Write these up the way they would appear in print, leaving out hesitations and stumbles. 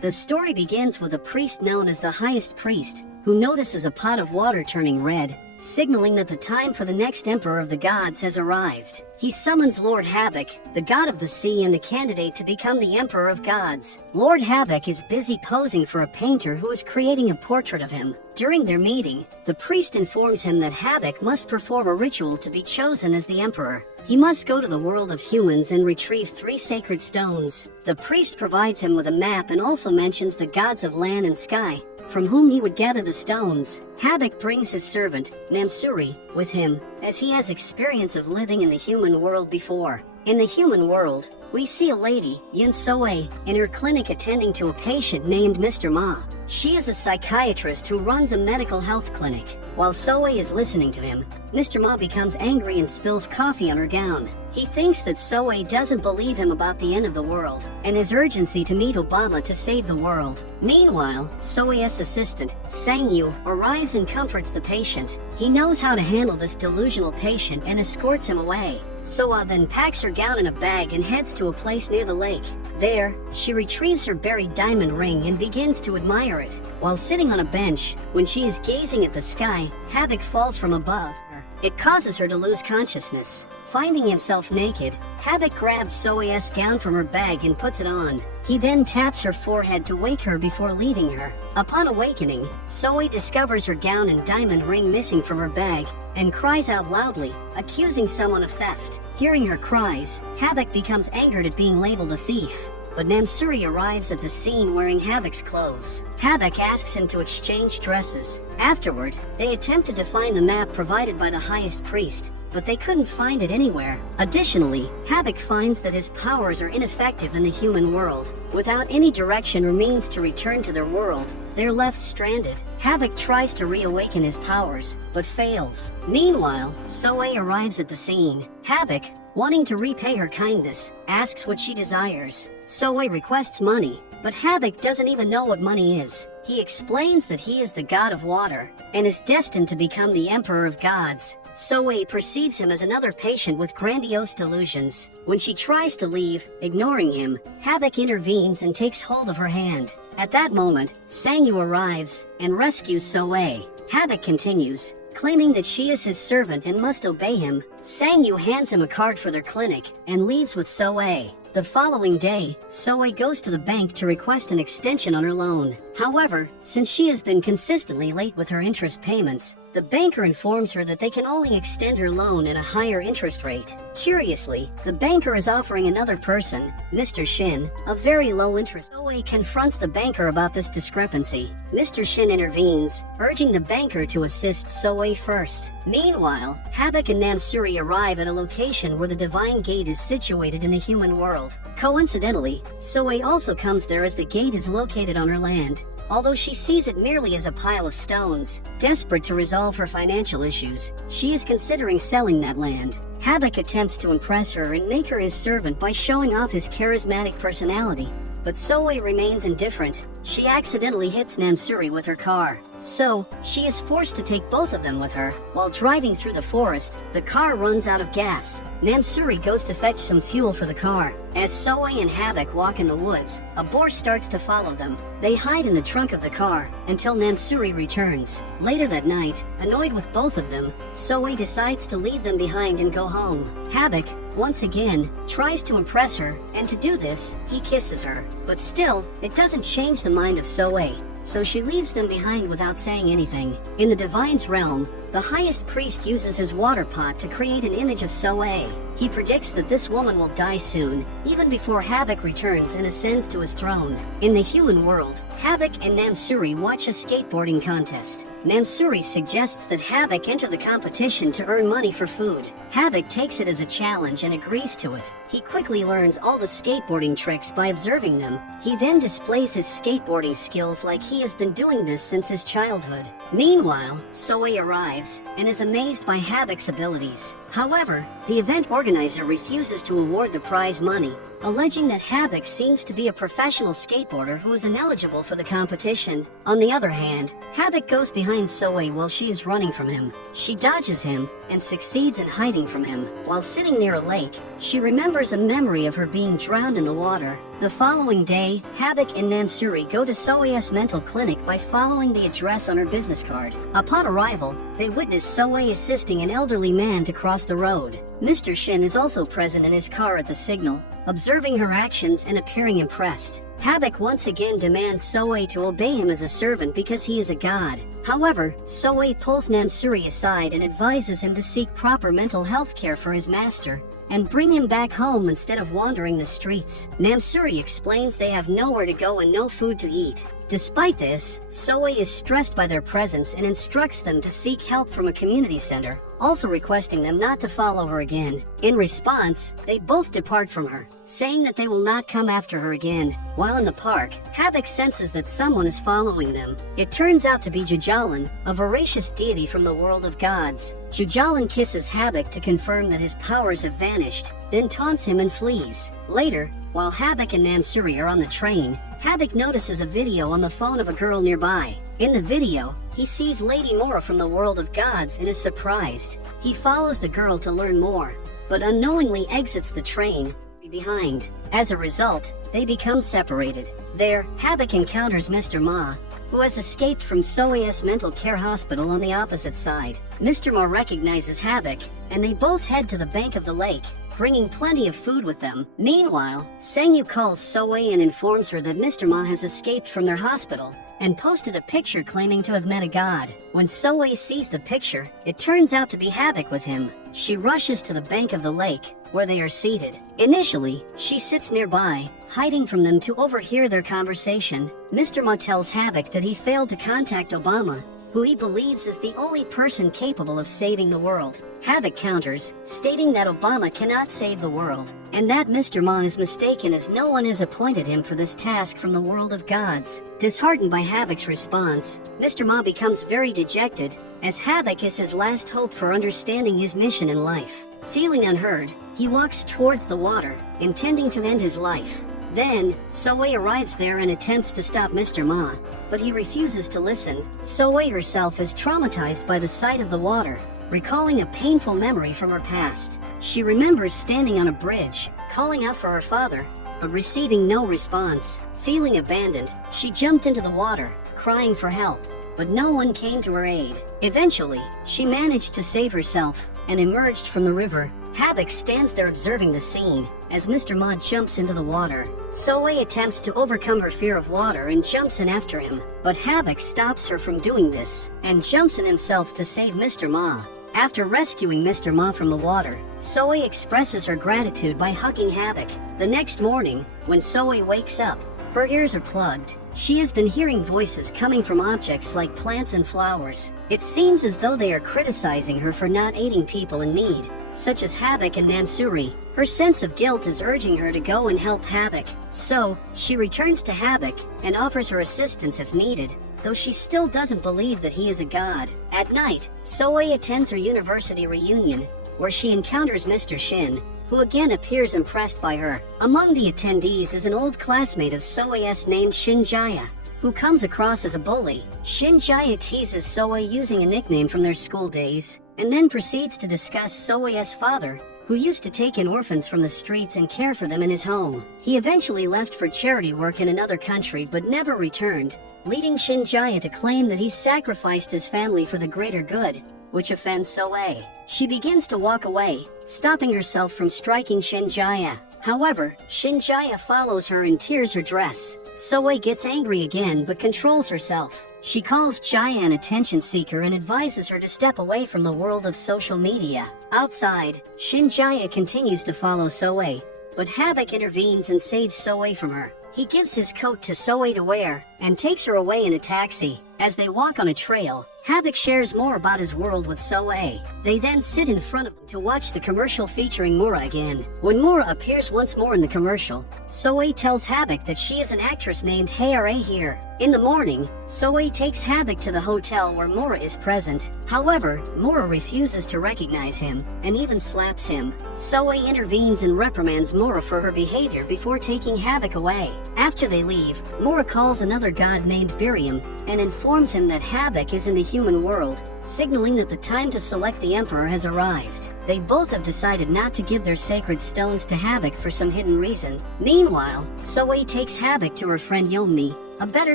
The story begins with a priest known as the Highest Priest, who notices a pot of water turning red, signaling that the time for the next emperor of the gods has arrived. He summons Lord Havoc, the god of the sea and the candidate to become the emperor of gods. Lord Havoc is busy posing for a painter who is creating a portrait of him. During their meeting, the priest informs him that Havoc must perform a ritual to be chosen as the emperor. He must go to the world of humans and retrieve 3 sacred stones. The priest provides him with a map and also mentions the gods of land and sky, from whom he would gather the stones. Havoc brings his servant, Namsuri, with him, as he has experience of living in the human world before. In the human world, we see a lady, Yin Soe, in her clinic attending to a patient named Mr. Ma. She is a psychiatrist who runs a medical health clinic. While Soe is listening to him, Mr. Ma becomes angry and spills coffee on her gown. He thinks that Soe doesn't believe him about the end of the world, and his urgency to meet Obama to save the world. Meanwhile, Soe's assistant, Sangyu, arrives and comforts the patient. He knows how to handle this delusional patient and escorts him away. Soa then packs her gown in a bag and heads to a place near the lake. There, she retrieves her buried diamond ring and begins to admire it. While sitting on a bench, when she is gazing at the sky, Havoc falls from above her. It causes her to lose consciousness. Finding himself naked, Havoc grabs Soe's gown from her bag and puts it on. He then taps her forehead to wake her before leaving her. Upon awakening, Soe discovers her gown and diamond ring missing from her bag and cries out loudly, accusing someone of theft. Hearing her cries, Havoc becomes angered at being labeled a thief. But Namsuri arrives at the scene wearing Havoc's clothes. Havoc asks him to exchange dresses. Afterward, they attempted to find the map provided by the Highest Priest, but they couldn't find it anywhere. Additionally, Havoc finds that his powers are ineffective in the human world. Without any direction or means to return to their world, they're left stranded. Havoc tries to reawaken his powers, but fails. Meanwhile, Soe arrives at the scene. Havoc, wanting to repay her kindness, asks what she desires. Soe requests money, but Havoc doesn't even know what money is. He explains that he is the god of water, and is destined to become the emperor of gods. Soe perceives him as another patient with grandiose delusions. When she tries to leave, ignoring him, Havoc intervenes and takes hold of her hand. At that moment, Sangyu arrives and rescues Soe. Havoc continues, claiming that she is his servant and must obey him. Sangyu hands him a card for their clinic and leaves with Soe. The following day, Soe goes to the bank to request an extension on her loan. However, since she has been consistently late with her interest payments, the banker informs her that they can only extend her loan at a higher interest rate. Curiously, the banker is offering another person, Mr. Shin, a very low interest. Soe confronts the banker about this discrepancy. Mr. Shin intervenes, urging the banker to assist Soe first. Meanwhile, Havoc and Namsuri arrive at a location where the Divine Gate is situated in the human world. Coincidentally, Soe also comes there as the gate is located on her land, although she sees it merely as a pile of stones. Desperate to resolve her financial issues, she is considering selling that land. Havoc attempts to impress her and make her his servant by showing off his charismatic personality, but Soe remains indifferent. She accidentally hits Namsuri with her car, so she is forced to take both of them with her. While driving through the forest, the car runs out of gas. Namsuri goes to fetch some fuel for the car. As Soe and Havoc walk in the woods, a boar starts to follow them. They hide in the trunk of the car until Namsuri returns. Later that night, annoyed with both of them, Soe decides to leave them behind and go home. Havoc, once again, tries to impress her, and to do this, he kisses her. But still, it doesn't change the mind of Soe, so she leaves them behind without saying anything. In the Divine's realm, the Highest Priest uses his water pot to create an image of Soe. He predicts that this woman will die soon, even before Havoc returns and ascends to his throne. In the human world, Havoc and Namsuri watch a skateboarding contest. Namsuri suggests that Havoc enter the competition to earn money for food. Havoc takes it as a challenge and agrees to it. He quickly learns all the skateboarding tricks by observing them. He then displays his skateboarding skills like he has been doing this since his childhood. Meanwhile, Soe arrives and is amazed by Havoc's abilities. However, the event organizer refuses to award the prize money, alleging that Havoc seems to be a professional skateboarder who is ineligible for the competition. On the other hand, Havoc goes behind Soe while she is running from him. She dodges him and succeeds in hiding from him. While sitting near a lake, she remembers a memory of her being drowned in the water. The following day, Havoc and Namsuri go to Soei's mental clinic by following the address on her business card. Upon arrival, they witness Soei assisting an elderly man to cross the road. Mr. Shin is also present in his car at the signal, observing her actions and appearing impressed. Havoc once again demands Soei to obey him as a servant because he is a god. However, Soei pulls Namsuri aside and advises him to seek proper mental health care for his master and bring him back home instead of wandering the streets. Namsuri explains they have nowhere to go and no food to eat. Despite this, Soei is stressed by their presence and instructs them to seek help from a community center, also requesting them not to follow her again. In response, they both depart from her, saying that they will not come after her again. While in the park, Havoc senses that someone is following them. It turns out to be Jujalan, a voracious deity from the world of gods. Jujalan kisses Havoc to confirm that his powers have vanished, then taunts him and flees. Later, while Havoc and Namsuri are on the train, Havoc notices a video on the phone of a girl nearby. In the video, he sees Lady Mora from the world of gods and is surprised. He follows the girl to learn more, but unknowingly exits the train behind. As a result, they become separated. There, Havoc encounters Mr. Ma, who has escaped from Soei's mental care hospital on the opposite side. Mr. Ma recognizes Havoc, and they both head to the bank of the lake, bringing plenty of food with them. Meanwhile, Sangyu calls Soei and informs her that Mr. Ma has escaped from their hospital and posted a picture claiming to have met a god. When Soei sees the picture, it turns out to be Havoc with him. She rushes to the bank of the lake, where they are seated. Initially, she sits nearby, hiding from them to overhear their conversation. Mr. Ma tells Havoc that he failed to contact Obama, who he believes is the only person capable of saving the world. Havoc counters, stating that Obama cannot save the world, and that Mr. Ma is mistaken as no one has appointed him for this task from the world of gods. Disheartened by Havoc's response, Mr. Ma becomes very dejected, as Havoc is his last hope for understanding his mission in life. Feeling unheard, he walks towards the water, intending to end his life. Then, Soei arrives there and attempts to stop Mr. Ma, but he refuses to listen. Soei herself is traumatized by the sight of the water, recalling a painful memory from her past. She remembers standing on a bridge, calling out for her father, but receiving no response. Feeling abandoned, she jumped into the water, crying for help, but no one came to her aid. Eventually, she managed to save herself and emerged from the river. Havoc stands there observing the scene as Mr. Ma jumps into the water. Soei attempts to overcome her fear of water and jumps in after him, but Havoc stops her from doing this and jumps in himself to save Mr. Ma. After rescuing Mr. Ma from the water, Soei expresses her gratitude by hugging Havoc. The next morning, when Soei wakes up, her ears are plugged. She has been hearing voices coming from objects like plants and flowers. It seems as though they are criticizing her for not aiding people in need, such as Havoc and Namsuri. Her sense of guilt is urging her to go and help Havoc, so she returns to Havoc and offers her assistance if needed, though she still doesn't believe that he is a god. At night, Soei attends her university reunion, where she encounters Mr. Shin, who again appears impressed by her. Among the attendees is an old classmate of Soei's named Shin Jaya, who comes across as a bully. Shin Jaya teases Soei using a nickname from their school days, and then proceeds to discuss Soei's father, who used to take in orphans from the streets and care for them in his home. He eventually left for charity work in another country but never returned, leading Shin Jaya to claim that he sacrificed his family for the greater good, which offends Soei. She begins to walk away, stopping herself from striking Shin Jaya. However, Shin Jaya follows her and tears her dress. Soei gets angry again but controls herself. She calls Jaya an attention seeker and advises her to step away from the world of social media. Outside, Shin Jaya continues to follow Soei, but Havoc intervenes and saves Soei from her. He gives his coat to Soei to wear and takes her away in a taxi. As they walk on a trail, Havoc shares more about his world with Soei. They then sit in front of him to watch the commercial featuring Mora again. When Mora appears once more in the commercial, Soei tells Havoc that she is an actress named Hara here. In the morning, Soei takes Havoc to the hotel where Mora is present. However, Mora refuses to recognize him and even slaps him. Soei intervenes and reprimands Mora for her behavior before taking Havoc away. After they leave, Mora calls another god named Biriam and informs him that Habak is in the human world, signaling that the time to select the emperor has arrived. They both have decided not to give their sacred stones to Habak for some hidden reason. Meanwhile, Soe takes Habak to her friend Yeonmi, a better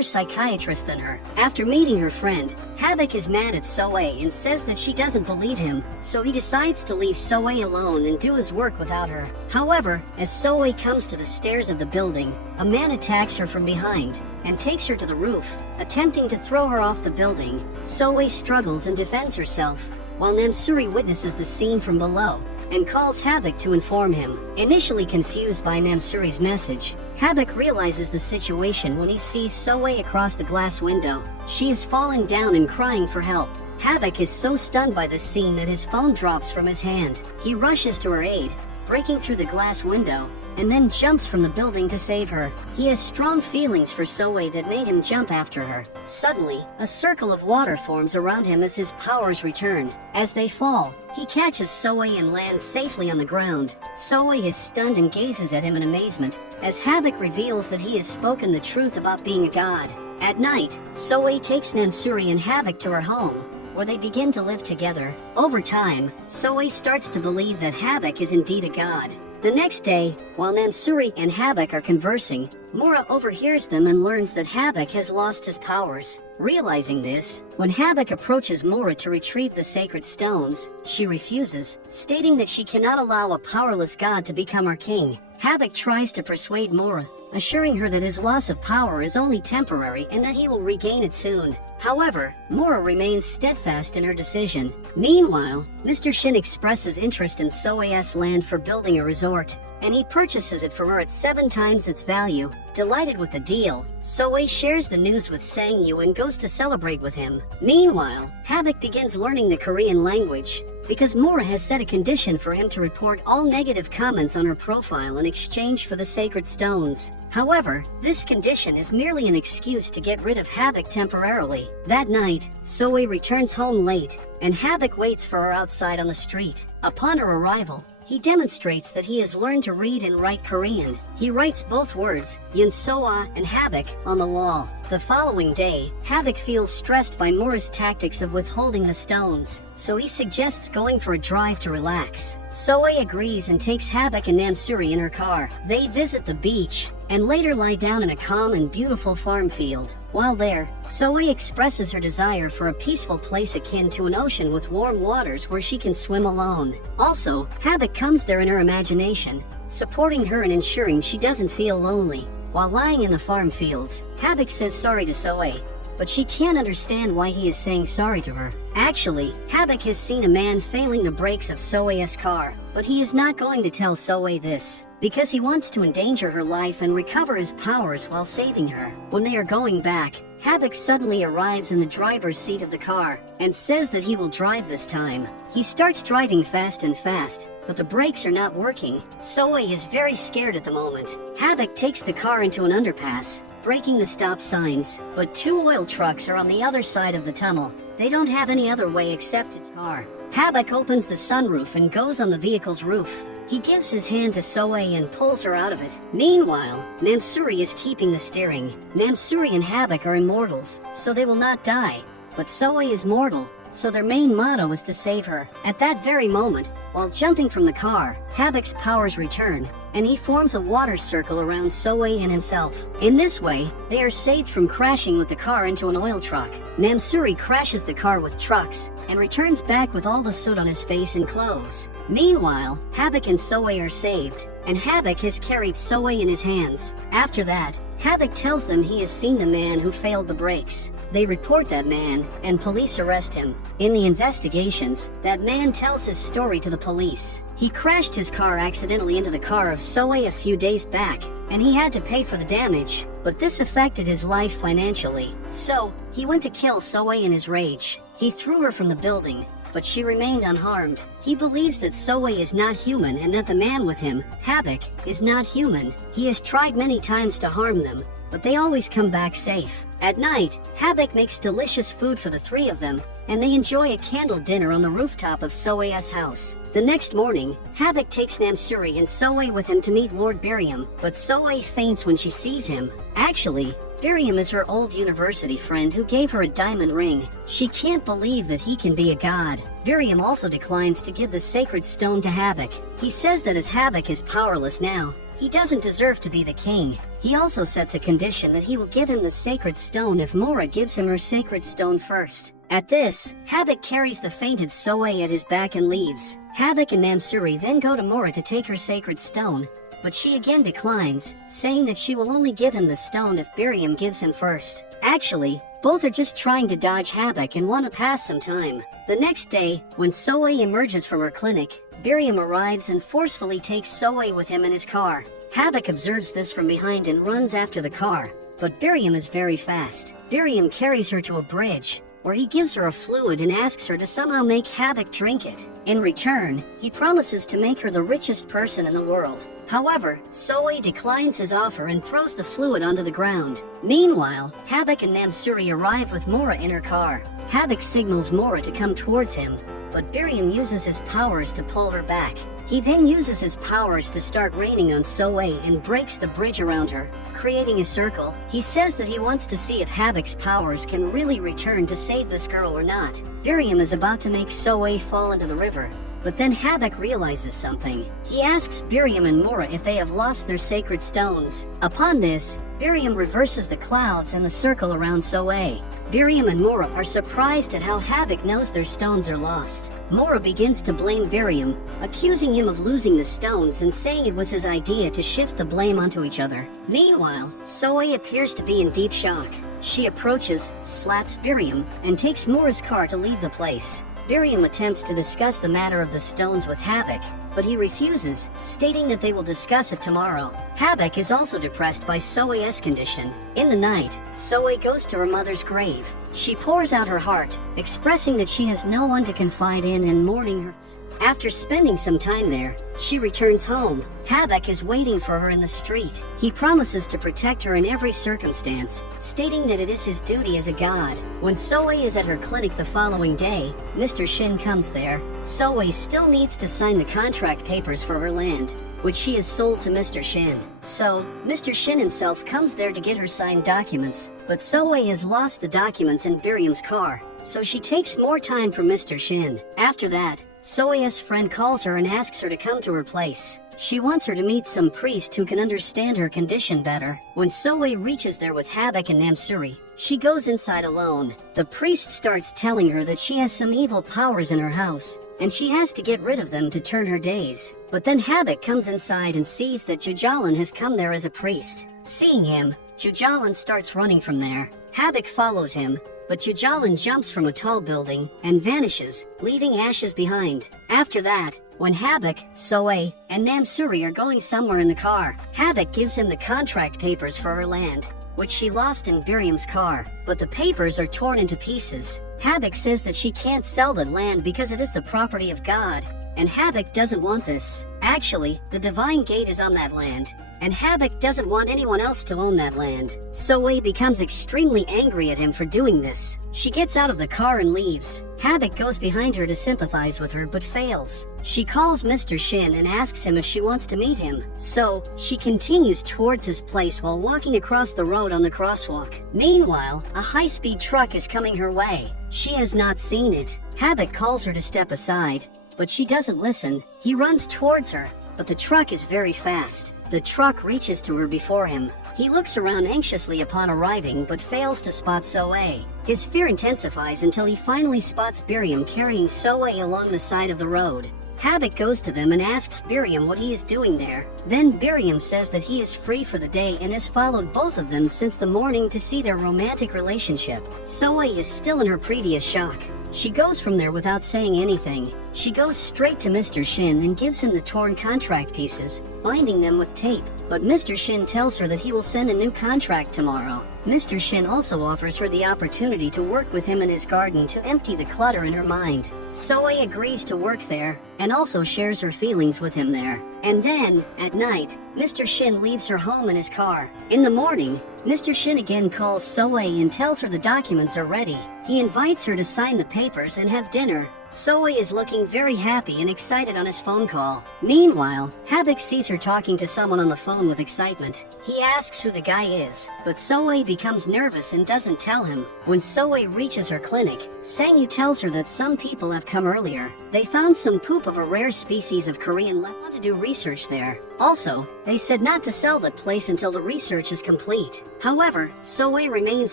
psychiatrist than her. After meeting her friend, Habak is mad at Soe and says that she doesn't believe him, so he decides to leave Soe alone and do his work without her. However, as Soe comes to the stairs of the building, a man attacks her from behind and takes her to the roof, attempting to throw her off the building. Soe struggles and defends herself, while Namsuri witnesses the scene from below and calls Habak to inform him. Initially confused by Namsuri's message, Habak realizes the situation when he sees Soe across the glass window. She is falling down and crying for help. Habak is so stunned by the scene that his phone drops from his hand. He rushes to her aid, breaking through the glass window, and then jumps from the building to save her. He has strong feelings for Soe that made him jump after her. Suddenly, a circle of water forms around him as his powers return. As they fall, he catches Soe and lands safely on the ground. Soe is stunned and gazes at him in amazement, as Habak reveals that he has spoken the truth about being a god. At night, Soe takes Namsuri and Habak to her home, where they begin to live together. Over time, Soe starts to believe that Habak is indeed a god. The next day, while Namsuri and Habak are conversing, Mora overhears them and learns that Habak has lost his powers. Realizing this, when Habak approaches Mora to retrieve the sacred stones, she refuses, stating that she cannot allow a powerless god to become her king. Habak tries to persuade Mora, assuring her that his loss of power is only temporary and that he will regain it soon. However, Mora remains steadfast in her decision. Meanwhile, Mr. Shin expresses interest in Soe's land for building a resort, and he purchases it from her at 7 times its value. Delighted with the deal, Soe shares the news with Sang-yu and goes to celebrate with him. Meanwhile, Habak begins learning the Korean language, because Mora has set a condition for him to report all negative comments on her profile in exchange for the sacred stones. However, this condition is merely an excuse to get rid of Habak temporarily. That night, Soe returns home late, and Habak waits for her outside on the street. Upon her arrival, he demonstrates that he has learned to read and write Korean. He writes both words, Yunsoa and Habak, on the wall. The following day, Habak feels stressed by Mora's tactics of withholding the stones, so he suggests going for a drive to relax. Soe agrees and takes Habak and Namsuri in her car. They visit the beach, and later lie down in a calm and beautiful farm field. While there, Soe expresses her desire for a peaceful place akin to an ocean with warm waters where she can swim alone. Also, Habak comes there in her imagination, supporting her and ensuring she doesn't feel lonely. While lying in the farm fields, Habak says sorry to Soe, but she can't understand why he is saying sorry to her. Actually, Habak has seen a man failing the brakes of Soe's car, but he is not going to tell Soe this, because he wants to endanger her life and recover his powers while saving her. When they are going back, Habak suddenly arrives in the driver's seat of the car, and says that he will drive this time. He starts driving fast and fast, but the brakes are not working. Soe is very scared at the moment. Habak takes the car into an underpass, breaking the stop signs, but 2 oil trucks are on the other side of the tunnel. They don't have any other way except to car. Habak opens the sunroof and goes on the vehicle's roof. He gives his hand to Soe and pulls her out of it. Meanwhile, Namsuri is keeping the steering. Namsuri and Habak are immortals, so they will not die. But Soe is mortal, so their main motto is to save her. At that very moment, while jumping from the car, Habak's powers return, and he forms a water circle around Soe and himself. In this way, they are saved from crashing with the car into an oil truck. Namsuri crashes the car with trucks, and returns back with all the soot on his face and clothes. Meanwhile, Habak and Soe are saved, and Habak has carried Soe in his hands. After that, Habak tells them he has seen the man who failed the brakes. They report that man, and police arrest him. In the investigations, that man tells his story to the police. He crashed his car accidentally into the car of Soe a few days back, and he had to pay for the damage, but this affected his life financially. So, he went to kill Soe in his rage. He threw her from the building, but she remained unharmed. He believes that Soe is not human and that the man with him, Habak, is not human. He has tried many times to harm them, but they always come back safe. At night, Habak makes delicious food for the 3 of them, and they enjoy a candle dinner on the rooftop of Soe's house. The next morning, Habak takes Namsuri and Soe with him to meet Lord Biriam, but Soe faints when she sees him. Actually, Biriam is her old university friend who gave her a diamond ring. She can't believe that he can be a god. Biriam also declines to give the sacred stone to Habak. He says that as Habak is powerless now, he doesn't deserve to be the king. He also sets a condition that he will give him the sacred stone if Mora gives him her sacred stone first. At this, Habak carries the fainted Soe at his back and leaves. Habak and Namsuri then go to Mora to take her sacred stone, but she again declines, saying that she will only give him the stone if Biriam gives him first. Actually, both are just trying to dodge Habak and want to pass some time. The next day, when Soe emerges from her clinic, Biriam arrives and forcefully takes Soe with him in his car. Habak observes this from behind and runs after the car, but Biriam is very fast. Biriam carries her to a bridge, where he gives her a fluid and asks her to somehow make Habak drink it. In return, he promises to make her the richest person in the world. However, Soe declines his offer and throws the fluid onto the ground. Meanwhile, Habak and Namsuri arrive with Mora in her car. Habak signals Mora to come towards him, but Biriam uses his powers to pull her back. He then uses his powers to start raining on Soe and breaks the bridge around her, creating a circle. He says that he wants to see if Habak's powers can really return to save this girl or not. Biriam is about to make Soe fall into the river, but then Habak realizes something. He asks Biriam and Mora if they have lost their sacred stones. Upon this, Biriam reverses the clouds and the circle around Soe. Biriam and Mora are surprised at how Habak knows their stones are lost. Mora begins to blame Biriam, accusing him of losing the stones and saying it was his idea to shift the blame onto each other. Meanwhile, Soe appears to be in deep shock. She approaches, slaps Biriam, and takes Mora's car to leave the place. Biriam attempts to discuss the matter of the stones with Habak, but he refuses, stating that they will discuss it tomorrow. Habak is also depressed by Soe's condition. In the night, Soe goes to her mother's grave. She pours out her heart, expressing that she has no one to confide in and mourning her. After spending some time there, she returns home. Habak is waiting for her in the street. He promises to protect her in every circumstance, stating that it is his duty as a god. When Soe is at her clinic the following day, Mr. Shin comes there. Soe still needs to sign the contract papers for her land, which she has sold to Mr. Shin. So, Mr. Shin himself comes there to get her signed documents, but Soe has lost the documents in Biriam's car, so she takes more time for Mr. Shin. After that, Soe's friend calls her and asks her to come to her place. She wants her to meet some priest who can understand her condition better. When Soe reaches there with Habak and Namsuri, she goes inside alone. The priest starts telling her that she has some evil powers in her house, and she has to get rid of them to turn her days. But then Habak comes inside and sees that Jujalan has come there as a priest. Seeing him, Jujalan starts running from there. Habak follows him, but Jujalan jumps from a tall building and vanishes, leaving ashes behind. After that, when Habak, Soe, and Namsuri are going somewhere in the car, Habak gives him the contract papers for her land, which she lost in Biriam's car, but the papers are torn into pieces. Habak says that she can't sell the land because it is the property of God, and Habak doesn't want this. Actually, the Divine Gate is on that land, and Habak doesn't want anyone else to own that land. Soe becomes extremely angry at him for doing this. She gets out of the car and leaves. Habak goes behind her to sympathize with her but fails. She calls Mr. Shin and asks him if she wants to meet him. So, she continues towards his place while walking across the road on the crosswalk. Meanwhile, a high-speed truck is coming her way. She has not seen it. Habak calls her to step aside, but she doesn't listen. He runs towards her, but the truck is very fast. The truck reaches to her before him. He looks around anxiously upon arriving but fails to spot Soe. His fear intensifies until he finally spots Biriam carrying Soe along the side of the road. Habak goes to them and asks Biriam what he is doing there. Then Biriam says that he is free for the day and has followed both of them since the morning to see their romantic relationship. Soe is still in her previous shock. She goes from there without saying anything. She goes straight to Mr. Shin and gives him the torn contract pieces, binding them with tape. But Mr. Shin tells her that he will send a new contract tomorrow. Mr. Shin also offers her the opportunity to work with him in his garden to empty the clutter in her mind. Soe agrees to work there, and also shares her feelings with him there. And then, at night, Mr. Shin leaves her home in his car. In the morning, Mr. Shin again calls Soe and tells her the documents are ready. He invites her to sign the papers and have dinner. Soe is looking very happy and excited on his phone call. Meanwhile, Habak sees her talking to someone on the phone with excitement. He asks who the guy is, but Soe becomes nervous and doesn't tell him. When Soe reaches her clinic, Sang-yu tells her that some people have come earlier. They found some poop of a rare species of Korean leopard to do research there. Also, they said not to sell that place until the research is complete. However, Soe remains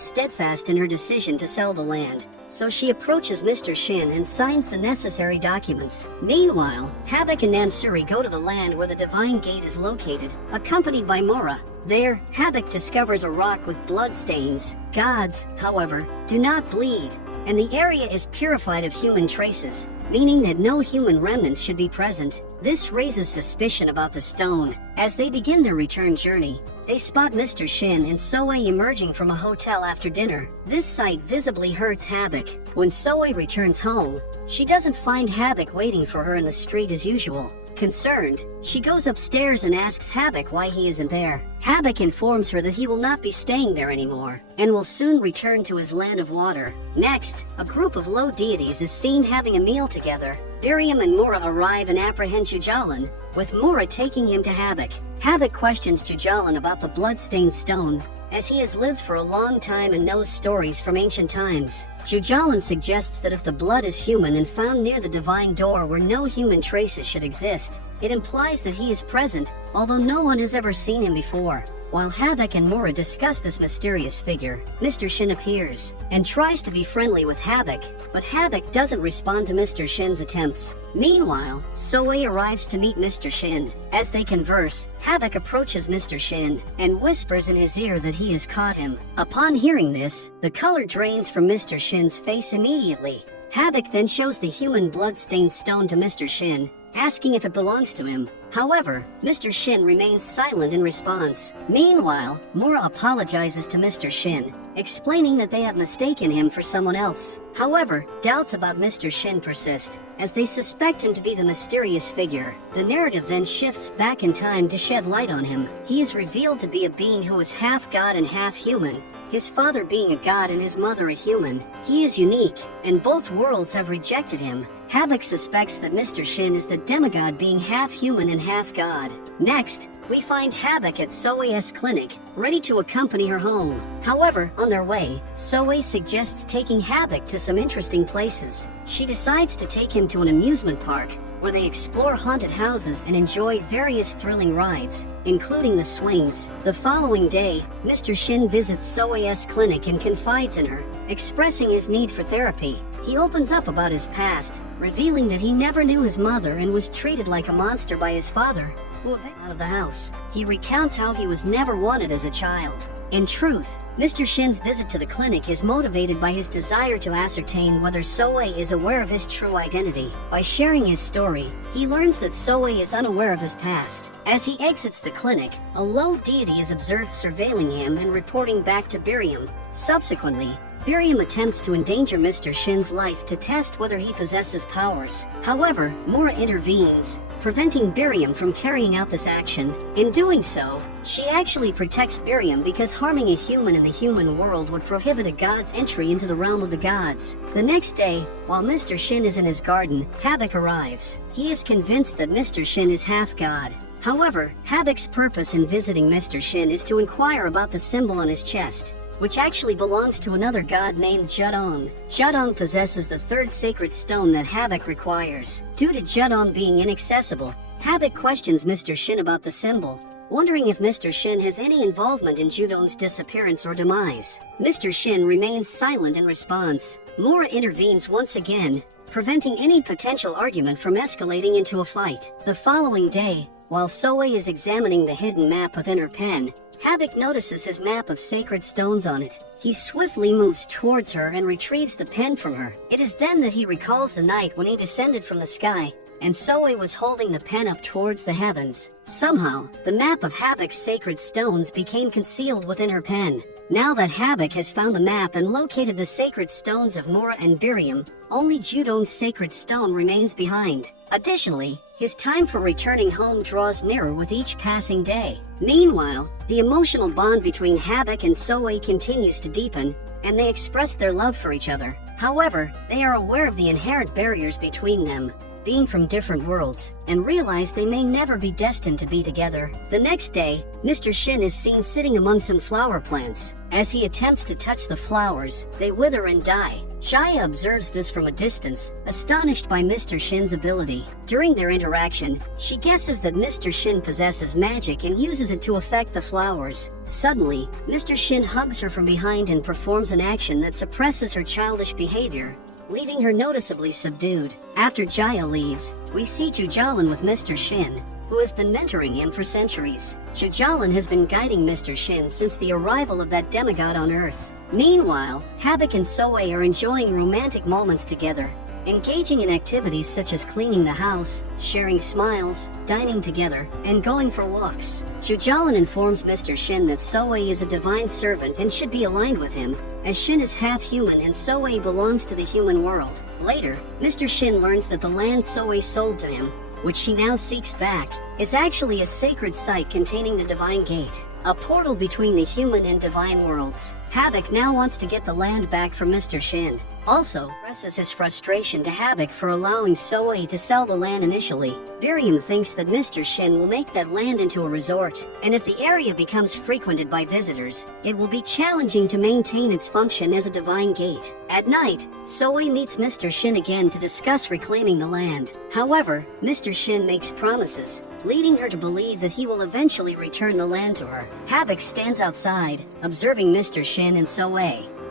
steadfast in her decision to sell the land. So she approaches Mr. Shin and signs the necessary documents. Meanwhile, Habak and Namsuri go to the land where the Divine Gate is located, accompanied by Mora. There, Habak discovers a rock with blood stains. Gods, however, do not bleed, and the area is purified of human traces, meaning that no human remnants should be present. This raises suspicion about the stone. As they begin their return journey, they spot Mr. Shin and Soe emerging from a hotel after dinner. This sight visibly hurts Habak. When Soe returns home, she doesn't find Habak waiting for her in the street as usual. Concerned, she goes upstairs and asks Habak why he isn't there. Habak informs her that he will not be staying there anymore, and will soon return to his land of water. Next, a group of low deities is seen having a meal together. Biriam and Mora arrive and apprehend Jujalan, with Mora taking him to Habak. Habak questions Jujalan about the blood-stained stone, as he has lived for a long time and knows stories from ancient times. Jujalan suggests that if the blood is human and found near the divine door where no human traces should exist, it implies that he is present, although no one has ever seen him before. While Habak and Mora discuss this mysterious figure, Mr. Shin appears and tries to be friendly with Habak, but Habak doesn't respond to Mr. Shin's attempts. Meanwhile, Soe arrives to meet Mr. Shin. As they converse, Habak approaches Mr. Shin and whispers in his ear that he has caught him. Upon hearing this, the color drains from Mr. Shin's face immediately. Habak then shows the human blood-stained stone to Mr. Shin, asking if it belongs to him. However, Mr. Shin remains silent in response. Meanwhile, Mora apologizes to Mr. Shin, explaining that they have mistaken him for someone else. However, doubts about Mr. Shin persist, as they suspect him to be the mysterious figure. The narrative then shifts back in time to shed light on him. He is revealed to be a being who is half god and half human, his father being a god and his mother a human. He is unique, and both worlds have rejected him. Habak suspects that Mr. Shin is the demigod being half human and half god. Next, we find Habak at Soe's clinic, ready to accompany her home. However, on their way, Soe suggests taking Habak to some interesting places. She decides to take him to an amusement park, where they explore haunted houses and enjoy various thrilling rides, including the swings. The following day, Mr. Shin visits Soe's clinic and confides in her, expressing his need for therapy. He opens up about his past, revealing that he never knew his mother and was treated like a monster by his father, who evicted him out of the house. He recounts how he was never wanted as a child. In truth, Mr. Shin's visit to the clinic is motivated by his desire to ascertain whether Soe is aware of his true identity. By sharing his story, he learns that Soe is unaware of his past. As he exits the clinic, a low deity is observed surveilling him and reporting back to Biriam. Subsequently, Biriam attempts to endanger Mr. Shin's life to test whether he possesses powers. However, Mora intervenes, preventing Biriam from carrying out this action. In doing so, she actually protects Biriam because harming a human in the human world would prohibit a god's entry into the realm of the gods. The next day, while Mr. Shin is in his garden, Habak arrives. He is convinced that Mr. Shin is half god. However, Habak's purpose in visiting Mr. Shin is to inquire about the symbol on his chest, which actually belongs to another god named Judong. Judong possesses the third sacred stone that Habak requires. Due to Judong being inaccessible, Habak questions Mr. Shin about the symbol, wondering if Mr. Shin has any involvement in Judong's disappearance or demise. Mr. Shin remains silent in response. Mora intervenes once again, preventing any potential argument from escalating into a fight. The following day, while Soe is examining the hidden map within her pen, Habak notices his map of sacred stones on it. He swiftly moves towards her and retrieves the pen from her. It is then that he recalls the night when he descended from the sky, and Soe was holding the pen up towards the heavens. Somehow, the map of Habak's sacred stones became concealed within her pen. Now that Habak has found the map and located the sacred stones of Mora and Biriam, only Judong's sacred stone remains behind. Additionally, His time for returning home draws nearer with each passing day. Meanwhile, the emotional bond between Habak and Soe continues to deepen, and they express their love for each other. However, they are aware of the inherent barriers between them, being from different worlds, and realize they may never be destined to be together. The next day, Mr. Shin is seen sitting among some flower plants. As he attempts to touch the flowers, they wither and die. Shia observes this from a distance, astonished by Mr. Shin's ability. During their interaction, she guesses that Mr. Shin possesses magic and uses it to affect the flowers. Suddenly, Mr. Shin hugs her from behind and performs an action that suppresses her childish behavior, leaving her noticeably subdued. After Jaya leaves, we see Jujalan with Mr. Shin, who has been mentoring him for centuries. Jujalan has been guiding Mr. Shin since the arrival of that demigod on Earth. Meanwhile, Habak and Soe are enjoying romantic moments together, engaging in activities such as cleaning the house, sharing smiles, dining together, and going for walks. Jujalan informs Mr. Shin that Soe is a divine servant and should be aligned with him, as Shin is half human and Soe belongs to the human world. Later, Mr. Shin learns that the land Soe sold to him, which she now seeks back, is actually a sacred site containing the Divine Gate, a portal between the human and divine worlds. Habak now wants to get the land back from Mr. Shin. Also, expresses his frustration to Habak for allowing Soe to sell the land initially. Biriam thinks that Mr. Shin will make that land into a resort, and if the area becomes frequented by visitors, it will be challenging to maintain its function as a divine gate. At night, Soe meets Mr. Shin again to discuss reclaiming the land. However, Mr. Shin makes promises, leading her to believe that he will eventually return the land to her. Habak stands outside, observing Mr. Shin and Soe.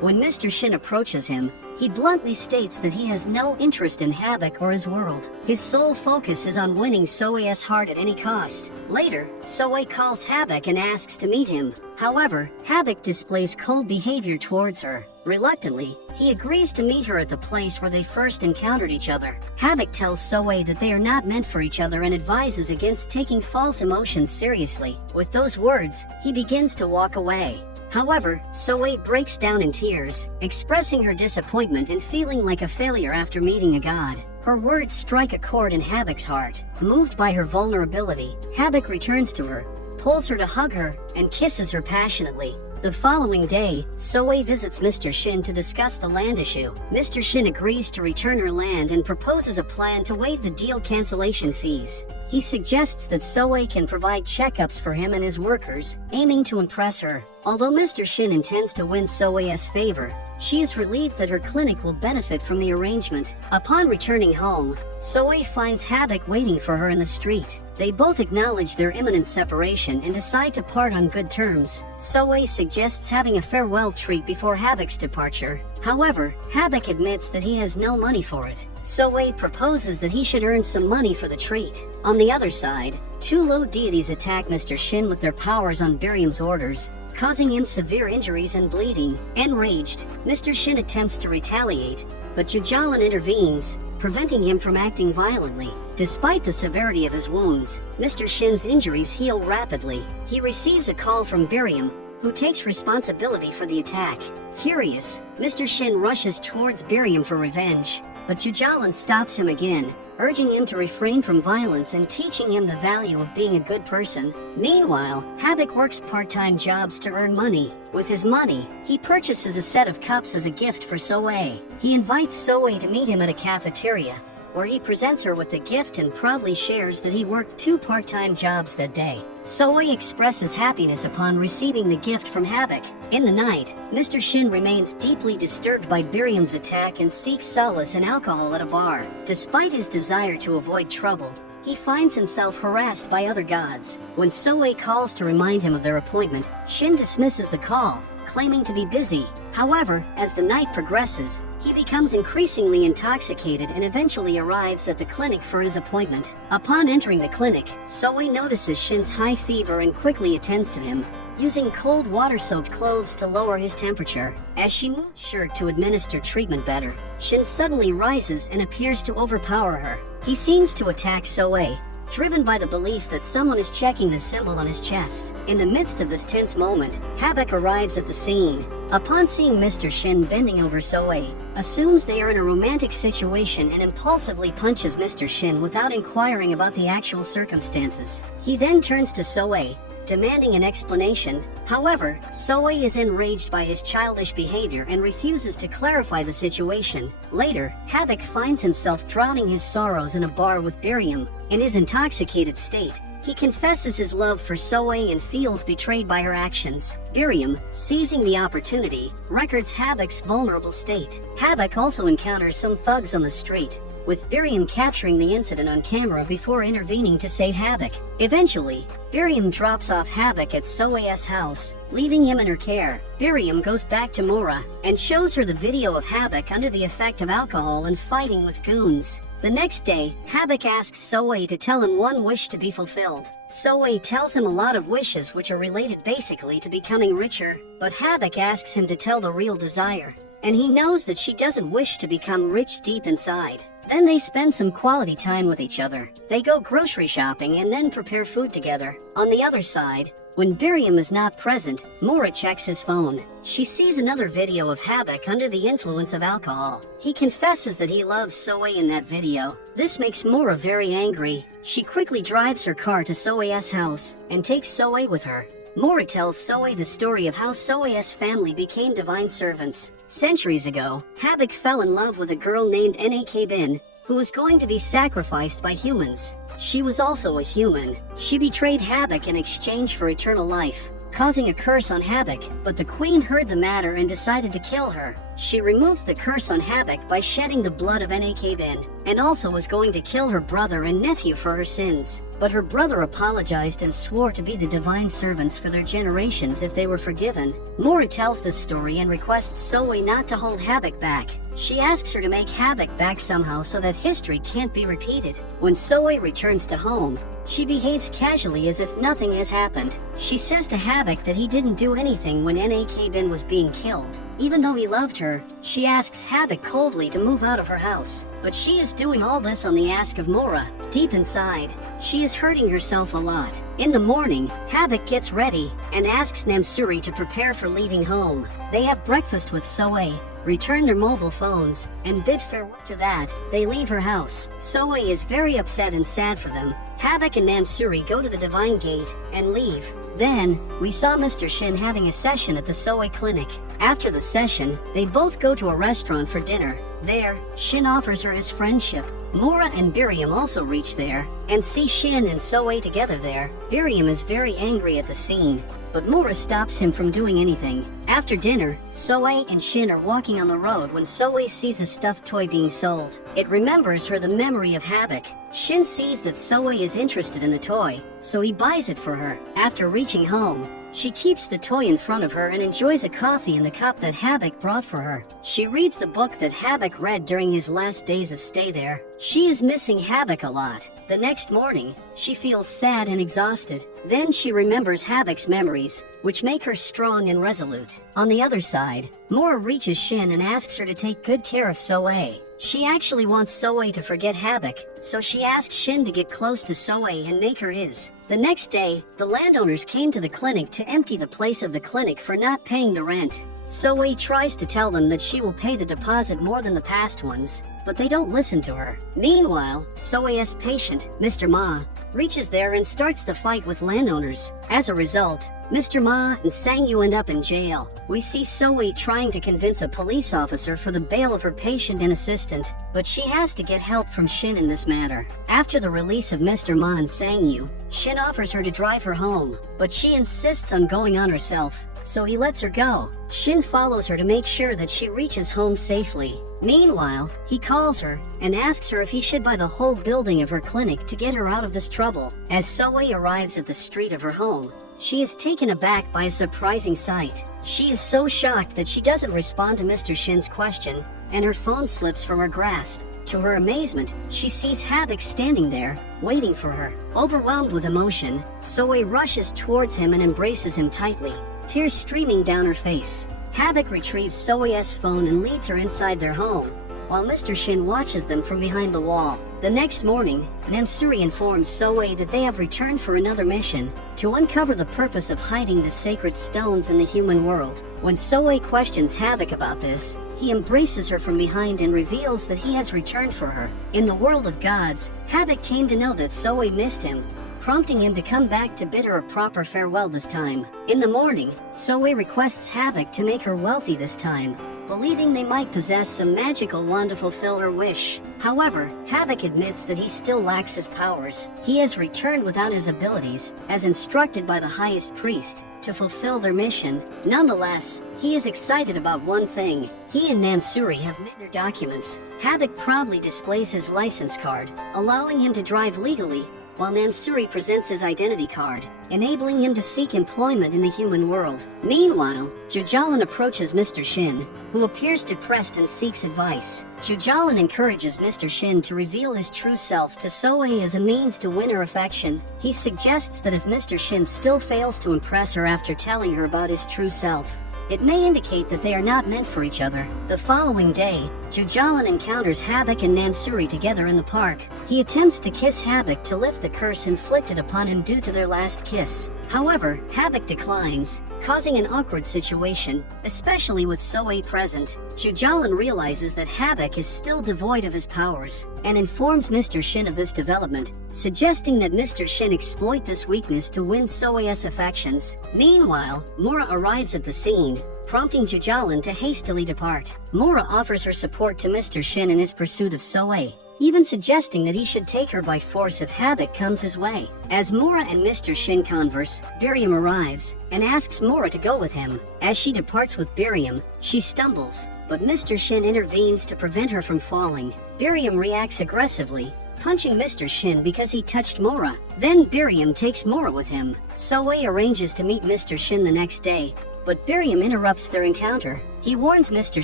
When Mr. Shin approaches him, he bluntly states that he has no interest in Habak or his world. His sole focus is on winning Soe's heart at any cost. Later, Soe calls Habak and asks to meet him. However, Habak displays cold behavior towards her. Reluctantly, he agrees to meet her at the place where they first encountered each other. Habak tells Soe that they are not meant for each other and advises against taking false emotions seriously. With those words, he begins to walk away. However, Soe breaks down in tears, expressing her disappointment and feeling like a failure after meeting a god. Her words strike a chord in Habak's heart. Moved by her vulnerability, Habak returns to her, pulls her to hug her, and kisses her passionately. The following day, Soe visits Mr. Shin to discuss the land issue. Mr. Shin agrees to return her land and proposes a plan to waive the deal cancellation fees. He suggests that Soe can provide checkups for him and his workers, aiming to impress her. Although Mr. Shin intends to win Soe's favor, she is relieved that her clinic will benefit from the arrangement. Upon returning home, Soe finds Habak waiting for her in the street. They both acknowledge their imminent separation and decide to part on good terms. Soe suggests having a farewell treat before Habak's departure. However, Habak admits that he has no money for it. Soe proposes that he should earn some money for the treat. On the other side, two low deities attack Mr. Shin with their powers on Biriam's orders, causing him severe injuries and bleeding. Enraged, Mr. Shin attempts to retaliate, but Jujalan intervenes, preventing him from acting violently. Despite the severity of his wounds, Mr. Shin's injuries heal rapidly. He receives a call from Biriam, who takes responsibility for the attack. Furious, Mr. Shin rushes towards Biriam for revenge, but Jujalan stops him again, urging him to refrain from violence and teaching him the value of being a good person. Meanwhile, Habak works part-time jobs to earn money. With his money, he purchases a set of cups as a gift for Soe. He invites Soe to meet him at a cafeteria, where he presents her with the gift and proudly shares that he worked 2 part-time jobs that day. Soe expresses happiness upon receiving the gift from Habak. In the night, Mr. Shin remains deeply disturbed by Biriam's attack and seeks solace in alcohol at a bar. Despite his desire to avoid trouble, he finds himself harassed by other gods. When Soe calls to remind him of their appointment, Shin dismisses the call, claiming to be busy. However, as the night progresses, he becomes increasingly intoxicated and eventually arrives at the clinic for his appointment. Upon entering the clinic, Soe notices Shin's high fever and quickly attends to him, using cold water-soaked clothes to lower his temperature. As she moves shirt to administer treatment better, Shin suddenly rises and appears to overpower her. He seems to attack Soe, driven by the belief that someone is checking the symbol on his chest. In the midst of this tense moment, Habak arrives at the scene. Upon seeing Mr. Shin bending over Soe, assumes they are in a romantic situation and impulsively punches Mr. Shin without inquiring about the actual circumstances. He then turns to Soe, demanding an explanation. However, Soe is enraged by his childish behavior and refuses to clarify the situation. Later, Habak finds himself drowning his sorrows in a bar with Biriam. In his intoxicated state, he confesses his love for Soe and feels betrayed by her actions. Biriam, seizing the opportunity, records Habak's vulnerable state. Habak also encounters some thugs on the street, with Biriam capturing the incident on camera before intervening to save Habak. Eventually, Biriam drops off Habak at Soe's house, leaving him in her care. Biriam goes back to Mora and shows her the video of Habak under the effect of alcohol and fighting with goons. The next day, Habak asks Soe to tell him one wish to be fulfilled. Soe tells him a lot of wishes which are related basically to becoming richer, but Habak asks him to tell the real desire, and he knows that she doesn't wish to become rich deep inside. Then they spend some quality time with each other. They go grocery shopping and then prepare food together. On the other side, when Biriam is not present, Mora checks his phone. She sees another video of Habak under the influence of alcohol. He confesses that he loves Soe in that video. This makes Mora very angry. She quickly drives her car to Soe's house and takes Soe with her. Mora tells Soe the story of how Soe's family became divine servants. Centuries ago, Habak fell in love with a girl named Nak Bin, who was going to be sacrificed by humans. She was also a human. She betrayed Habak in exchange for eternal life, causing a curse on Habak, but the queen heard the matter and decided to kill her. She removed the curse on Habak by shedding the blood of Nak Bin, and also was going to kill her brother and nephew for her sins. But her brother apologized and swore to be the divine servants for their generations if they were forgiven. Mora tells this story and requests Soe not to hold Habak back. She asks her to make Habak back somehow so that history can't be repeated. When Soe returns to home, she behaves casually as if nothing has happened. She says to Habak that he didn't do anything when Nak Bin was being killed. Even though he loved her, she asks Habak coldly to move out of her house. But she is doing all this on the ask of Mora. Deep inside, she is hurting herself a lot. In the morning, Habak gets ready and asks Namsuri to prepare for leaving home. They have breakfast with Soe, return their mobile phones, and bid farewell. After that, they leave her house. Soe is very upset and sad for them. Habak and Namsuri go to the Divine Gate and leave. Then, we saw Mr. Shin having a session at the Soe clinic. After the session, they both go to a restaurant for dinner. There, Shin offers her his friendship. Mora and Biriam also reach there, and see Shin and Soe together there. Biriam is very angry at the scene, but Mora stops him from doing anything. After dinner, Soe and Shin are walking on the road when Soe sees a stuffed toy being sold. It remembers her the memory of Habak. Shin sees that Soe is interested in the toy, so he buys it for her. After reaching home, she keeps the toy in front of her and enjoys a coffee in the cup that Habak brought for her. She reads the book that Habak read during his last days of stay there. She is missing Habak a lot. The next morning, she feels sad and exhausted. Then she remembers Habak's memories, which make her strong and resolute. On the other side, Mora reaches Shin and asks her to take good care of Soe. She actually wants Soe to forget Habak, so she asks Shin to get close to Soe and make her his. The next day, the landowners came to the clinic to empty the place of the clinic for not paying the rent. Soe tries to tell them that she will pay the deposit more than the past ones, but they don't listen to her. Meanwhile, Soe's patient, Mr. Ma, reaches there and starts the fight with landowners. As a result, Mr. Ma and Sangyu end up in jail. We see Soe trying to convince a police officer for the bail of her patient and assistant, but she has to get help from Shin in this matter. After the release of Mr. Ma and Sangyu, Shin offers her to drive her home, but she insists on going on herself, so he lets her go. Shin follows her to make sure that she reaches home safely. Meanwhile, he calls her and asks her if he should buy the whole building of her clinic to get her out of this trouble. As Soe arrives at the street of her home, she is taken aback by a surprising sight. She is so shocked that she doesn't respond to Mr. Shin's question, and her phone slips from her grasp. To her amazement, she sees Habak standing there, waiting for her. Overwhelmed with emotion, Soe rushes towards him and embraces him tightly, tears streaming down her face. Habak retrieves Soe's phone and leads her inside their home. while Mr. Shin watches them from behind the wall. The next morning, Namsuri informs Soe that they have returned for another mission, to uncover the purpose of hiding the sacred stones in the human world. When Soe questions Havoc about this, he embraces her from behind and reveals that he has returned for her. In the world of gods, Havoc came to know that Soe missed him, prompting him to come back to bid her a proper farewell this time. In the morning, Soe requests Havoc to make her wealthy this time, believing they might possess some magical wand to fulfill her wish. However, Havoc admits that he still lacks his powers. He has returned without his abilities, as instructed by the highest priest, to fulfill their mission. Nonetheless, he is excited about one thing. He and Namsuri have met their documents. Havoc proudly displays his license card, allowing him to drive legally, while Namsuri presents his identity card, enabling him to seek employment in the human world. Meanwhile, Jujalan approaches Mr. Shin, who appears depressed and seeks advice. Jujalan encourages Mr. Shin to reveal his true self to Soe as a means to win her affection. He suggests that if Mr. Shin still fails to impress her after telling her about his true self, it may indicate that they are not meant for each other. The following day, Jujalan encounters Havoc and Namsuri together in the park. He attempts to kiss Havoc to lift the curse inflicted upon him due to their last kiss. However, Havoc declines, causing an awkward situation, especially with Soe present. Jujalan realizes that Havoc is still devoid of his powers, and informs Mr. Shin of this development, suggesting that Mr. Shin exploit this weakness to win Soe's affections. Meanwhile, Mora arrives at the scene, prompting Jujalan to hastily depart. Mora offers her support to Mr. Shin in his pursuit of Soe, even suggesting that he should take her by force if Havoc comes his way. As Mora and Mr. Shin converse, Biriam arrives, and asks Mora to go with him. As she departs with Biriam, she stumbles, but Mr. Shin intervenes to prevent her from falling. Biriam reacts aggressively, punching Mr. Shin because he touched Mora. Then Biriam takes Mora with him. Soe arranges to meet Mr. Shin the next day, but Biriam interrupts their encounter. He warns Mr.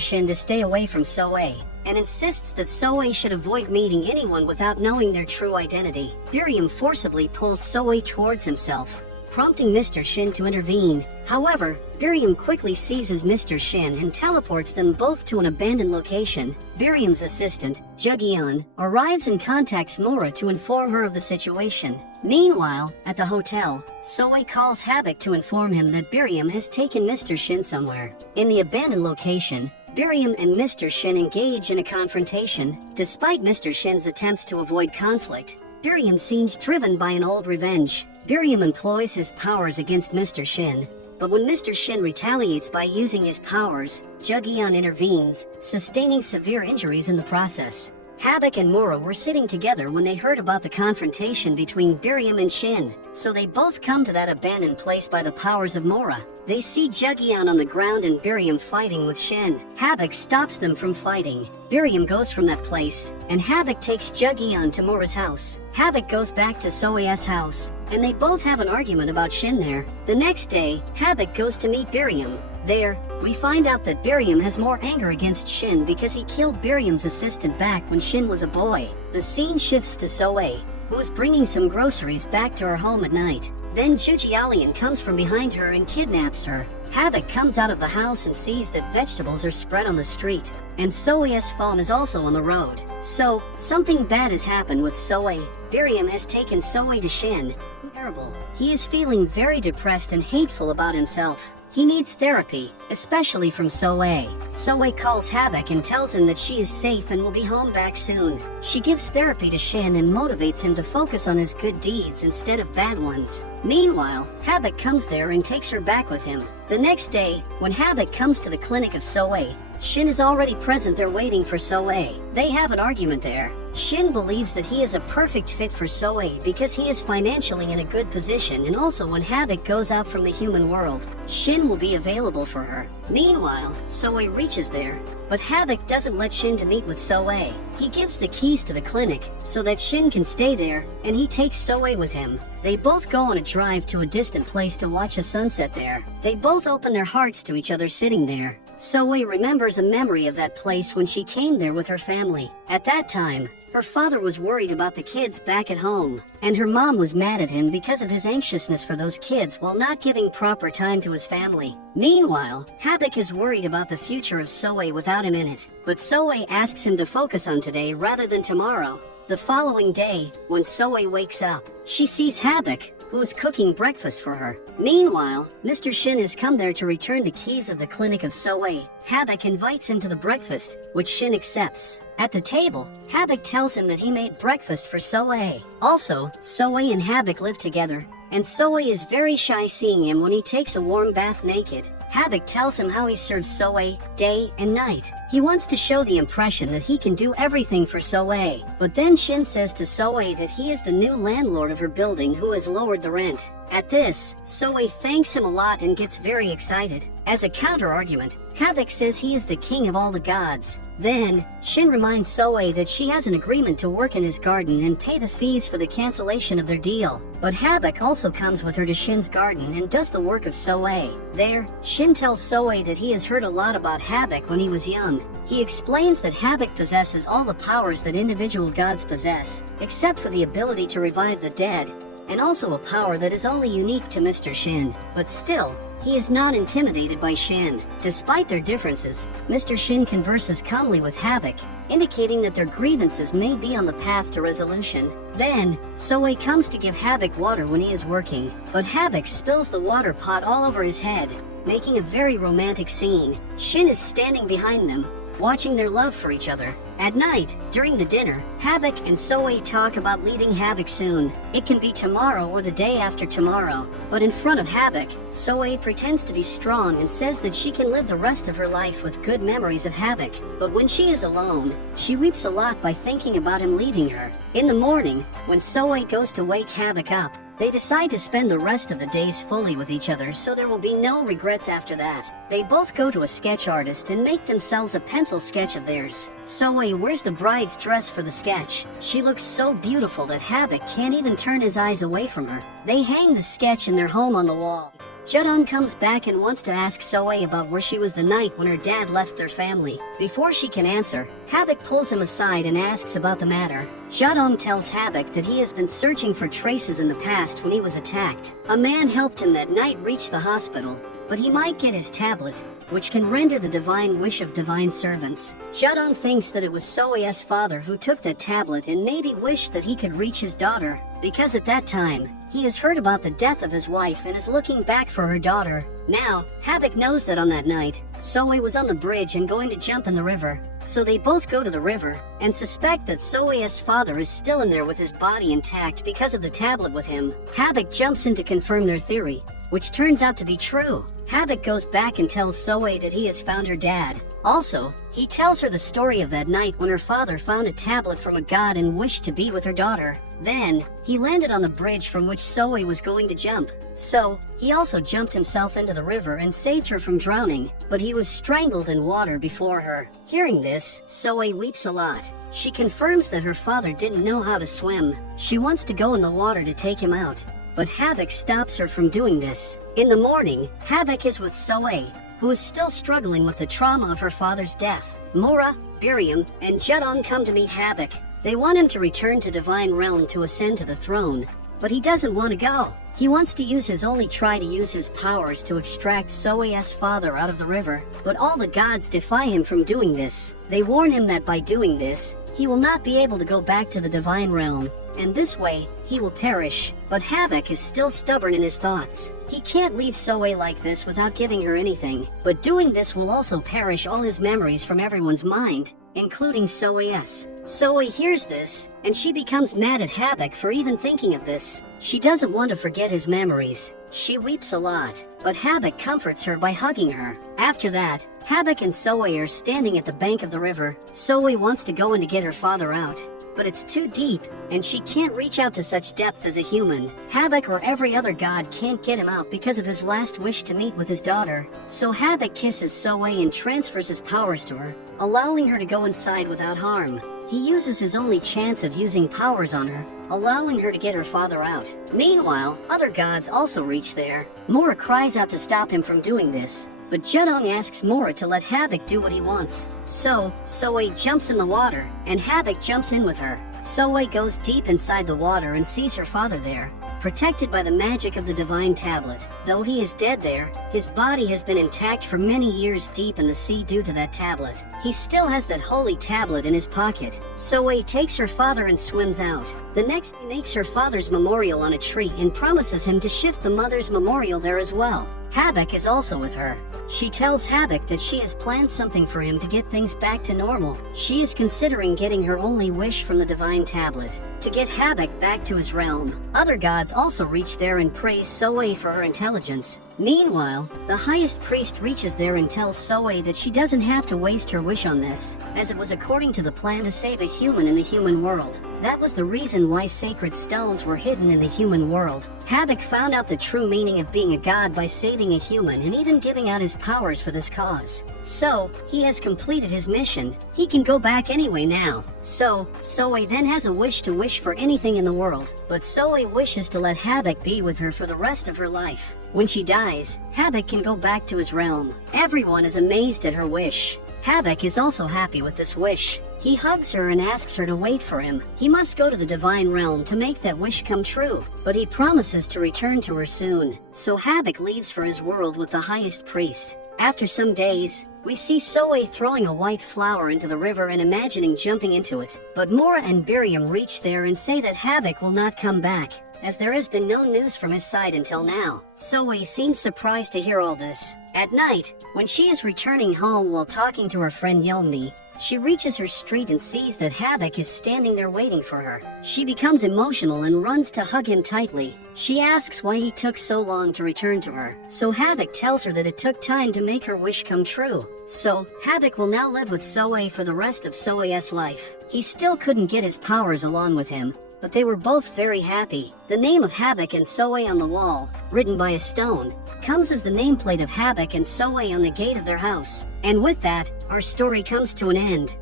Shin to stay away from Soe, and insists that Soe should avoid meeting anyone without knowing their true identity. Biriam forcibly pulls Soe towards himself, prompting Mr. Shin to intervene. However, Biriam quickly seizes Mr. Shin and teleports them both to an abandoned location. Biriam's assistant, Jugyeon, arrives and contacts Mora to inform her of the situation. Meanwhile, at the hotel, Soe calls Havoc to inform him that Biriam has taken Mr. Shin somewhere. In the abandoned location, Biriam and Mr. Shin engage in a confrontation. Despite Mr. Shin's attempts to avoid conflict, Biriam seems driven by an old revenge. Biriam employs his powers against Mr. Shin, but when Mr. Shin retaliates by using his powers, Jugyeon intervenes, sustaining severe injuries in the process. Havoc and Mora were sitting together when they heard about the confrontation between Biriam and Shin, so they both come to that abandoned place by the powers of Mora. They see Jugyeon on the ground and Biriam fighting with Shin. Havoc stops them from fighting. Biriam goes from that place, and Havoc takes Jugyeon to Mora's house. Havoc goes back to Soe's house, and they both have an argument about Shin there. The next day, Havoc goes to meet Biriam. There, we find out that Biriam has more anger against Shin because he killed Biriam's assistant back when Shin was a boy. The scene shifts to Soe, who is bringing some groceries back to her home at night. Then Jujialian comes from behind her and kidnaps her. Havoc comes out of the house and sees that vegetables are spread on the street, and Soe's phone is also on the road. So, something bad has happened with Soe. Biriam has taken Soe to Shin. Terrible. He is feeling very depressed and hateful about himself. He needs therapy, especially from Soe. Soe calls Havoc and tells him that she is safe and will be home back soon. She gives therapy to Shin and motivates him to focus on his good deeds instead of bad ones. Meanwhile, Havoc comes there and takes her back with him. The next day, when Havoc comes to the clinic of Soe, Shin is already present there waiting for Soe. They have an argument there. Shin believes that he is a perfect fit for Soe because he is financially in a good position, and also when Havoc goes out from the human world, Shin will be available for her. Meanwhile, Soe reaches there, but Havoc doesn't let Shin to meet with Soe. He gives the keys to the clinic so that Shin can stay there, and he takes Soe with him. They both go on a drive to a distant place to watch a sunset there. They both open their hearts to each other sitting there. Soe remembers a memory of that place when she came there with her family. At that time, Her father was worried about the kids back at home, and her mom was mad at him because of his anxiousness for those kids while not giving proper time to his family. Meanwhile, Habak is worried about the future of Soe without him in it, but Soe asks him to focus on today rather than tomorrow. The following day, when Soe wakes up, she sees Habak, who is cooking breakfast for her. Meanwhile, Mr. Shin has come there to return the keys of the clinic of Soe. Habak invites him to the breakfast, which Shin accepts. At the table, Habak tells him that he made breakfast for Soe. Also, Soe and Habak live together, and Soe is very shy seeing him when he takes a warm bath naked. Habak tells him how he serves Soe day and night. He wants to show the impression that he can do everything for Soe. But then Shin says to Soe that he is the new landlord of her building who has lowered the rent. At this, Soe thanks him a lot and gets very excited. As a counter-argument, Habak says he is the king of all the gods. Then, Shin reminds Soe that she has an agreement to work in his garden and pay the fees for the cancellation of their deal. But Habak also comes with her to Shin's garden and does the work of Soe. There, Shin tells Soe that he has heard a lot about Habak when he was young. He explains that Habak possesses all the powers that individual gods possess, except for the ability to revive the dead, and also a power that is only unique to Mr. Shin. But still, he is not intimidated by Shin. Despite their differences, Mr. Shin converses calmly with Habak, indicating that their grievances may be on the path to resolution. Then, Soe comes to give Habak water when he is working, but Habak spills the water pot all over his head, making a very romantic scene. Shin is standing behind them, watching their love for each other. At night, during the dinner, Habak and Soe talk about leaving Habak soon. It can be tomorrow or the day after tomorrow. But in front of Habak, Soe pretends to be strong and says that she can live the rest of her life with good memories of Habak. But when she is alone, she weeps a lot by thinking about him leaving her. In the morning, when Soe goes to wake Habak up, they decide to spend the rest of the days fully with each other so there will be no regrets after that. They both go to a sketch artist and make themselves a pencil sketch of theirs. Soe wears the bride's dress for the sketch. She looks so beautiful that Habak can't even turn his eyes away from her. They hang the sketch in their home on the wall. Judong comes back and wants to ask Soe about where she was the night when her dad left their family. Before she can answer, Habak pulls him aside and asks about the matter. Judong tells Habak that he has been searching for traces in the past when he was attacked. A man helped him that night reach the hospital, but he might get his tablet, which can render the divine wish of divine servants. Judong thinks that it was Soe's father who took that tablet and maybe wished that he could reach his daughter, because at that time, he has heard about the death of his wife and is looking back for her daughter. Now, Habak knows that on that night, Soe was on the bridge and going to jump in the river. So they both go to the river, and suspect that Soe's father is still in there with his body intact because of the tablet with him. Habak jumps in to confirm their theory, which turns out to be true. Habak goes back and tells Soe that he has found her dad. Also, he tells her the story of that night when her father found a tablet from a god and wished to be with her daughter. Then, he landed on the bridge from which Soe was going to jump. So, he also jumped himself into the river and saved her from drowning, but he was strangled in water before her. Hearing this, Soe weeps a lot. She confirms that her father didn't know how to swim. She wants to go in the water to take him out, but Habak stops her from doing this. In the morning, Habak is with Soe, who is still struggling with the trauma of her father's death. Mora, Biriam, and Judong come to meet Habak. They want him to return to Divine Realm to ascend to the throne, but he doesn't want to go. He wants to use his only try to use his powers to extract Soe's father out of the river, but all the gods defy him from doing this. They warn him that by doing this, he will not be able to go back to the Divine Realm, and this way, he will perish. But Habak is still stubborn in his thoughts. He can't leave Soe like this without giving her anything, but doing this will also perish all his memories from everyone's mind, including Soe's. Soe hears this, and she becomes mad at Habak for even thinking of this. She doesn't want to forget his memories. She weeps a lot, but Habak comforts her by hugging her. After that, Habak and Soe are standing at the bank of the river. Soe wants to go in to get her father out, but it's too deep, and she can't reach out to such depth as a human. Habak or every other god can't get him out because of his last wish to meet with his daughter. So Habak kisses Soe and transfers his powers to her, allowing her to go inside without harm. He uses his only chance of using powers on her, allowing her to get her father out. Meanwhile, other gods also reach there. Mora cries out to stop him from doing this, but Jedong asks Mora to let Habak do what he wants. So, Soe jumps in the water, and Habak jumps in with her. Soe goes deep inside the water and sees her father there, protected by the magic of the divine tablet. Though he is dead there, his body has been intact for many years deep in the sea due to that tablet. He still has that holy tablet in his pocket. Soe takes her father and swims out. The next day makes her father's memorial on a tree and promises him to shift the mother's memorial there as well. Habak is also with her. She tells Habak that she has planned something for him to get things back to normal. She is considering getting her only wish from the divine tablet, to get Habak back to his realm. Other gods also reach there and praise Soe for her intelligence. Meanwhile, the highest priest reaches there and tells Soe that she doesn't have to waste her wish on this, as it was according to the plan to save a human in the human world. That was the reason why sacred stones were hidden in the human world. Habak found out the true meaning of being a god by saving a human and even giving out his powers for this cause. So, he has completed his mission. He can go back anyway now. So, Soe then has a wish to wish for anything in the world, but Soe wishes to let Habak be with her for the rest of her life. When she dies, Habak can go back to his realm. Everyone is amazed at her wish. Habak is also happy with this wish. He hugs her and asks her to wait for him. He must go to the divine realm to make that wish come true, but he promises to return to her soon. So Habak leaves for his world with the highest priest. After some days, we see Soe throwing a white flower into the river and imagining jumping into it. But Mora and Biriam reach there and say that Habak will not come back, as there has been no news from his side until now. Soe seems surprised to hear all this. At night, when she is returning home while talking to her friend Yeonmi, she reaches her street and sees that Habak is standing there waiting for her. She becomes emotional and runs to hug him tightly. She asks why he took so long to return to her. So Habak tells her that it took time to make her wish come true. So, Habak will now live with Soe for the rest of Soe's life. He still couldn't get his powers along with him, but they were both very happy. The name of Habak and Soe on the wall, written by a stone, comes as the nameplate of Habak and Soe on the gate of their house. And with that, our story comes to an end.